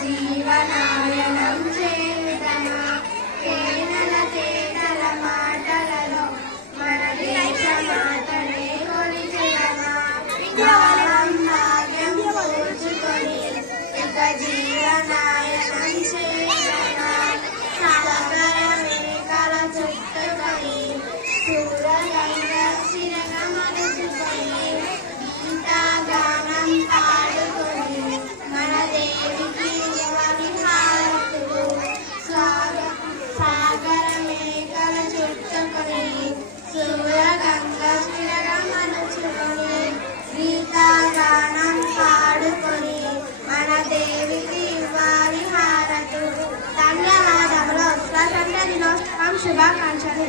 జీవనాయనం చేయుదమా కేనల కేనల మాటలలో మన దేశమాతనే కొలిచెదమా భావం భాగ్యం కూర్చుకొని ఇక జీవనాయనం చేయుదమా సాగర మేఘల చుట్టుకొని సూరగంగ శిరగమనుచుకొని గీతాగానం పాడుకొని మన దేవికి ఇవ్వని హారతులు సాగర మేఘల చుట్టుకొని సూరగంగ శిరగమనుచుకొని గీతాగానం పాడుకొని మన దేవికి ఇవ్వాలి హారతులు. ధన్యవాదములు. స్వాతంత్ర దినోత్సవం శుభాకాంక్షలు.